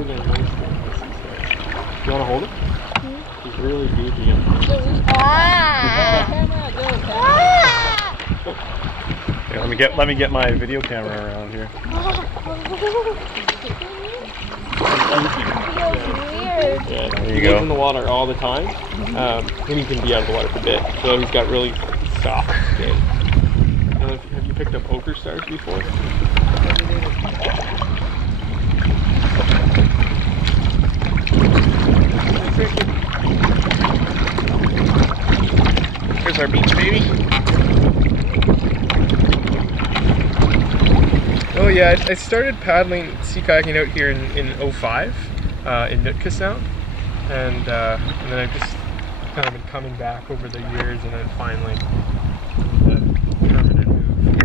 more than most of the sea stars. You want to hold it? He's really goofy. Here, let me get my video camera around here. Yeah, there he you go. lives in the water all the time, and he can be out of the water for a bit. So he's got really soft skin. Have you picked up ochre stars before? Here's our beach, baby. Oh yeah, I started paddling sea kayaking out here in 05 in Nootka Sound, and then I've just kind of been coming back over the years, and then finally the permanent move.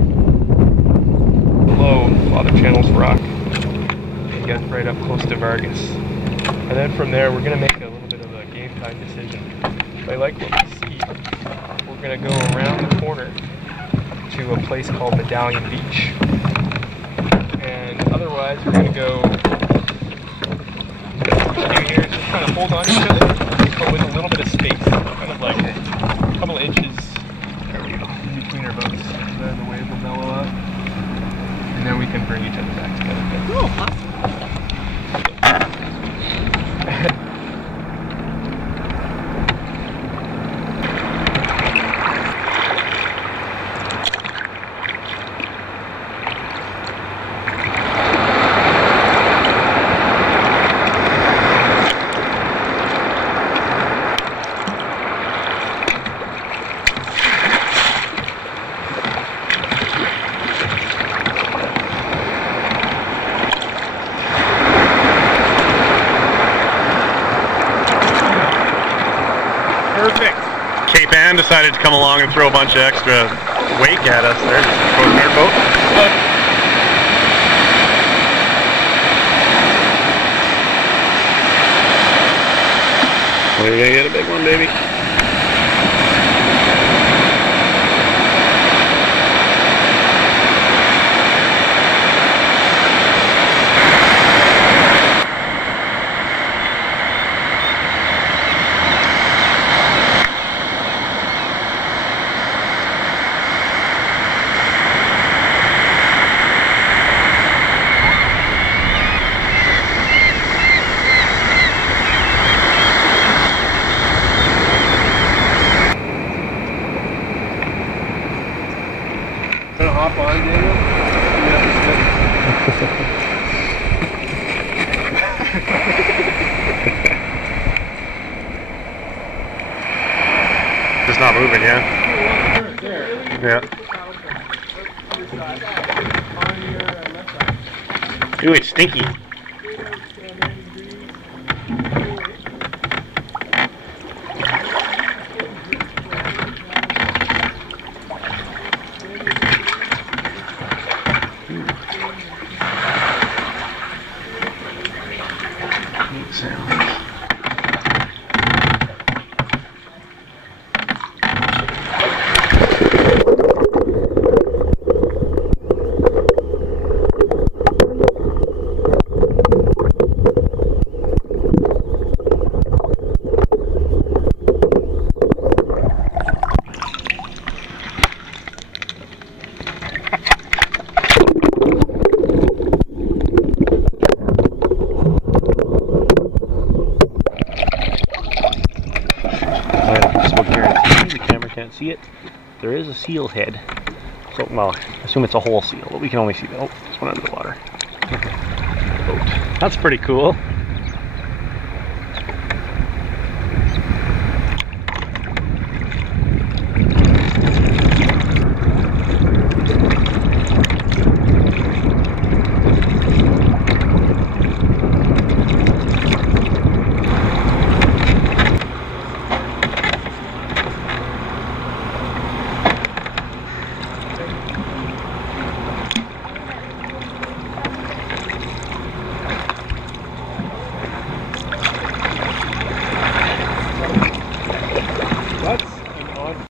Below, a lot of channels rock and get right up close to Vargas, and then from there we're gonna make a little bit of a game time decision. If I like what we see, we're gonna go around the corner to a place called Medallion Beach. And otherwise, we're going to go here, just kind of hold on to each other, but with a little bit of space, kind of like a couple of inches between our boats. And then the wave will mellow out, and then we can bring each other back together. Cool. Perfect. Cape Ann decided to come along and throw a bunch of extra wake at us there. Coast Guard boat. Well, you're gonna get a big one, baby. Gonna hop on, Daniel? Just not moving, yeah? Yeah. Ooh, it's stinky. The camera can't see it. There is a seal head. So, well, I assume it's a whole seal, but we can only see that. Oh, just went under the water. Boat. That's pretty cool.